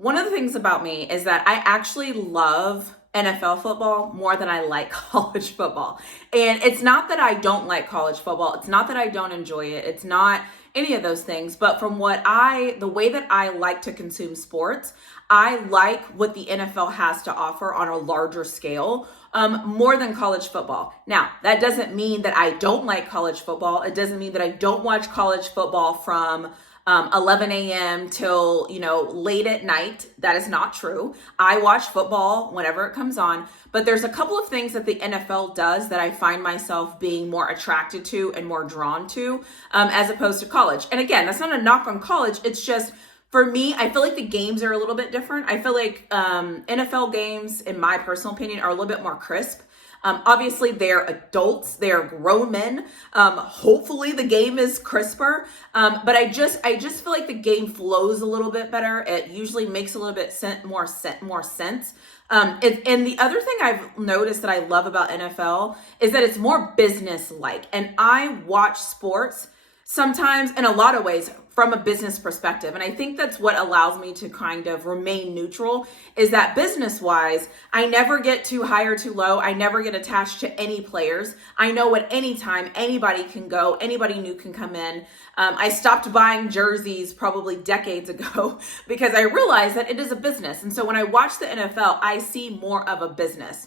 One of the things about me is that I actually love NFL football more than I like college football. And it's not that I don't like college football. It's not that I don't enjoy it. It's not any of those things. But the way that I like to consume sports, I like what the NFL has to offer on a larger scale. More than college football. Now, that doesn't mean that I don't like college football. It doesn't mean that I don't watch college football from 11 a.m. till, late at night. That is not true. I watch football whenever it comes on, but there's a couple of things that the NFL does that I find myself being more attracted to and more drawn to, as opposed to college. And again, that's not a knock on college. It's just, for me, I feel like the games are a little bit different. I feel like NFL games, in my personal opinion, are a little bit more crisp. Obviously, they're adults, they're grown men. Hopefully, the game is crisper. But I just feel like the game flows a little bit better. It usually makes a little bit more sense. And the other thing I've noticed that I love about NFL is that it's more business-like. And I watch sports sometimes in a lot of ways from a business perspective. And I think that's what allows me to kind of remain neutral, is that business wise, I never get too high or too low. I never get attached to any players. I know at any time, anybody can go, anybody new can come in. I stopped buying jerseys probably decades ago because I realized that it is a business. And so when I watch the NFL, I see more of a business.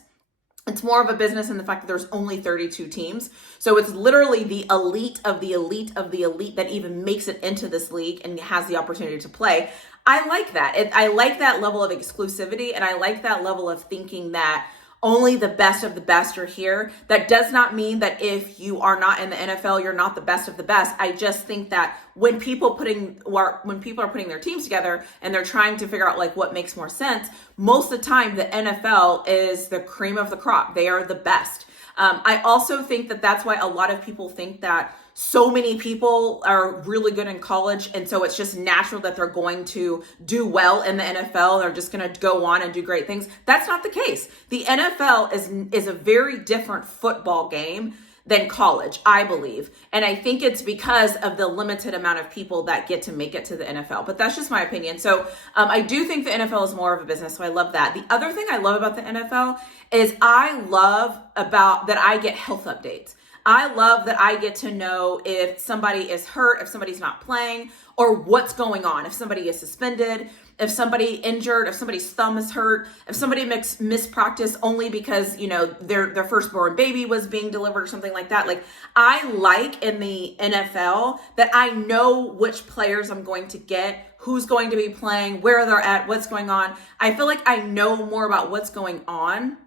It's more of a business in the fact that there's only 32 teams. So it's literally the elite of the elite of the elite that even makes it into this league and has the opportunity to play. I like that. I like that level of exclusivity, and I like that level of thinking that only the best of the best are here. That does not mean that if you are not in the NFL, you're not the best of the best. I just think that when people are putting their teams together and they're trying to figure out like what makes more sense, most of the time the NFL is the cream of the crop. They are the best. I also think that that's why a lot of people think that so many people are really good in college, and so it's just natural that they're going to do well in the NFL. They're just going to go on and do great things. That's not the case. The NFL is a very different football game than college, I believe. And I think it's because of the limited amount of people that get to make it to the NFL. But that's just my opinion. So I do think the NFL is more of a business. So I love that. The other thing I love about the NFL is I love about that I get health updates. I love that I get to know if somebody is hurt, if somebody's not playing, or what's going on, if somebody is suspended, if somebody injured, if somebody's thumb is hurt, if somebody missed practice only because, their firstborn baby was being delivered or something like that. Like, I like in the NFL that I know which players I'm going to get, who's going to be playing, where they're at, what's going on. I feel like I know more about what's going on.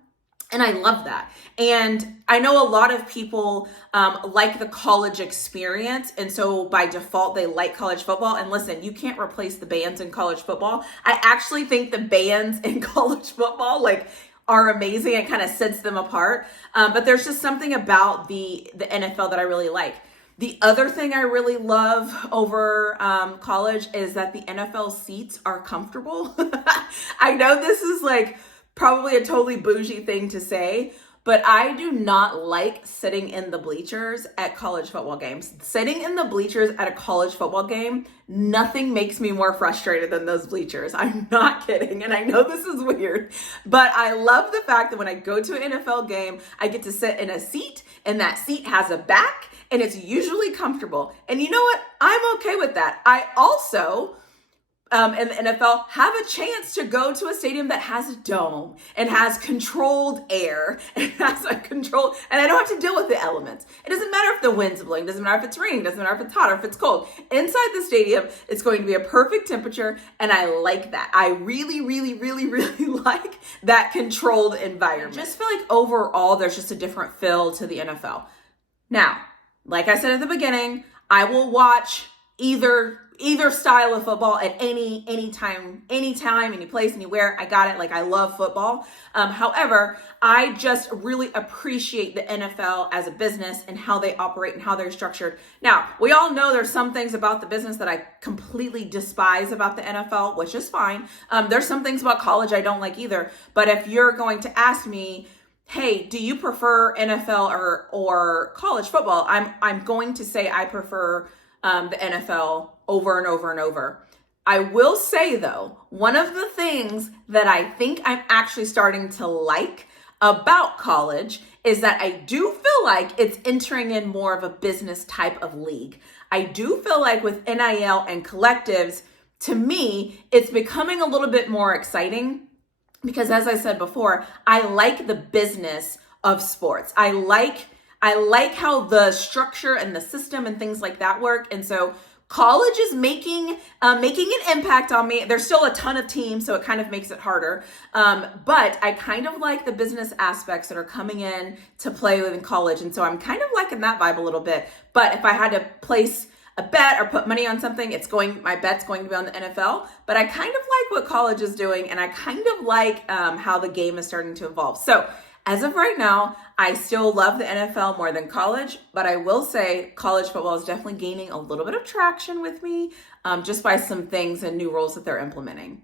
And I love that. And I know a lot of people like the college experience. And so by default, they like college football. And listen, you can't replace the bands in college football. I actually think the bands in college football, are amazing. It kind of sets them apart. But there's just something about the NFL that I really like. The other thing I really love over college is that the NFL seats are comfortable. I know this is probably a totally bougie thing to say, but I do not like sitting in the bleachers at college football games. Sitting in the bleachers at a college football game, nothing makes me more frustrated than those bleachers. I'm not kidding. And I know this is weird, but I love the fact that when I go to an NFL game, I get to sit in a seat, and that seat has a back, and it's usually comfortable. And you know what? I'm okay with that. I also in the NFL have a chance to go to a stadium that has a dome and has controlled air and and I don't have to deal with the elements. It doesn't matter if the wind's blowing, it doesn't matter if it's raining, it doesn't matter if it's hot or if it's cold. Inside the stadium, it's going to be a perfect temperature, and I like that. I really, really, really, really like that controlled environment. I just feel like overall, there's just a different feel to the NFL. Now, like I said at the beginning, I will watch either style of football at any time, any place, anywhere. I got it. I love football. However, I just really appreciate the NFL as a business and how they operate and how they're structured. Now, we all know there's some things about the business that I completely despise about the NFL, which is fine. There's some things about college I don't like either. But if you're going to ask me, hey, do you prefer NFL or college football? I'm going to say I prefer the NFL over and over and over. I will say though, one of the things that I think I'm actually starting to like about college is that I do feel like it's entering in more of a business type of league. I do feel like with NIL and collectives, to me, it's becoming a little bit more exciting because, as I said before, I like the business of sports. I like how the structure and the system and things like that work. And so college is making an impact on me. There's still a ton of teams, so it kind of makes it harder. But I kind of like the business aspects that are coming in to play within college. And so I'm kind of liking that vibe a little bit. But if I had to place a bet or put money on something, my bet's going to be on the NFL. But I kind of like what college is doing, and I kind of like how the game is starting to evolve. So as of right now, I still love the NFL more than college, but I will say college football is definitely gaining a little bit of traction with me just by some things and new rules that they're implementing.